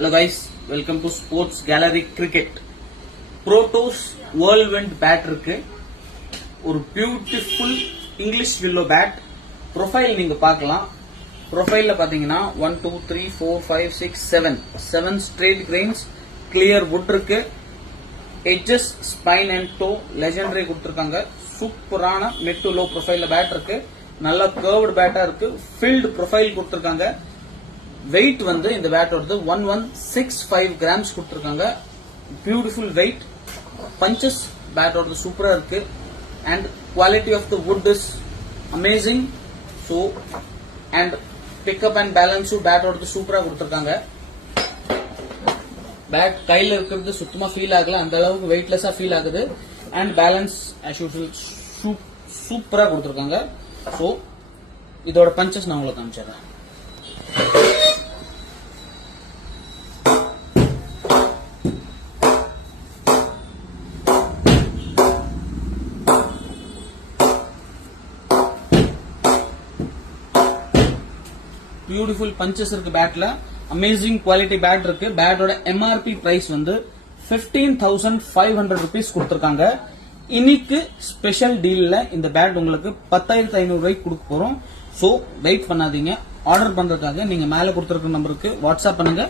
Hello guys, welcome to Sports Gallery Cricket. Protos Whirlwind bat இருக்கு. ஒரு beautiful English willow bat. Profile நீங்க பார்க்கலாம். ப்ரொஃபைல்ல பாத்தீங்கன்னா 1 2 3 4 5 6 7 ஸ்ட்ரெயிட் கிரெயின்ஸ், கிளியர் வுட் இருக்கு. Edges, spine and to legendary கொடுத்திருக்காங்க. சூப்பரான மிட் டு லோ ப்ரொஃபைல்ல பேட் இருக்கு. நல்ல கர்வ்டு பேட்டா இருக்கு. ஃபில்ட் ப்ரொஃபைல் கொடுத்திருக்காங்க. வெயிட் வந்து இந்த பேட்டோட 1165 கிராம்ஸ் கொடுத்திருக்காங்க. Beautiful weight. பஞ்சஸ் பேட்டோட சூப்பரா இருக்கு. And quality of the wood is amazing. So and pickup and பேலன்ஸும் பேட்டோட சூப்பரா கொடுத்திருக்காங்க. பேட் கையில இருக்கிறது சுத்தமா ஃபீல் ஆகல, அந்த அளவுக்கு வெயிட்லெஸ்ஸா ஃபீல் ஆகுது. அண்ட் பேலன்ஸ் ஆஸ் யூசுவல் சூப்பரா கொடுத்திருக்காங்க. ஸோ இதோட பஞ்சஸ் நான் உங்களுக்கு காமிச்சிடுறேன். பியூட்டிஃபுல் பஞ்சஸ் இருக்கு பேட்ல. அமேசிங் குவாலிட்டி பேட் இருக்கு. பேட்டோட எம்ஆர்பி பிரைஸ் வந்து 15,500 rupees கொடுத்திருக்காங்க. இன்னைக்கு ஸ்பெஷல் டீல்ல இந்த பேட் உங்களுக்கு 10,500 ரூபாய்க்கு கொடுக்க போறோம். சோ வெயிட் பண்ணாதீங்க. ஆர்டர் பண்றதுக்காக நீங்க மேல கொடுத்திருக்கிற நம்பருக்கு வாட்ஸ்அப் பண்ணுங்க.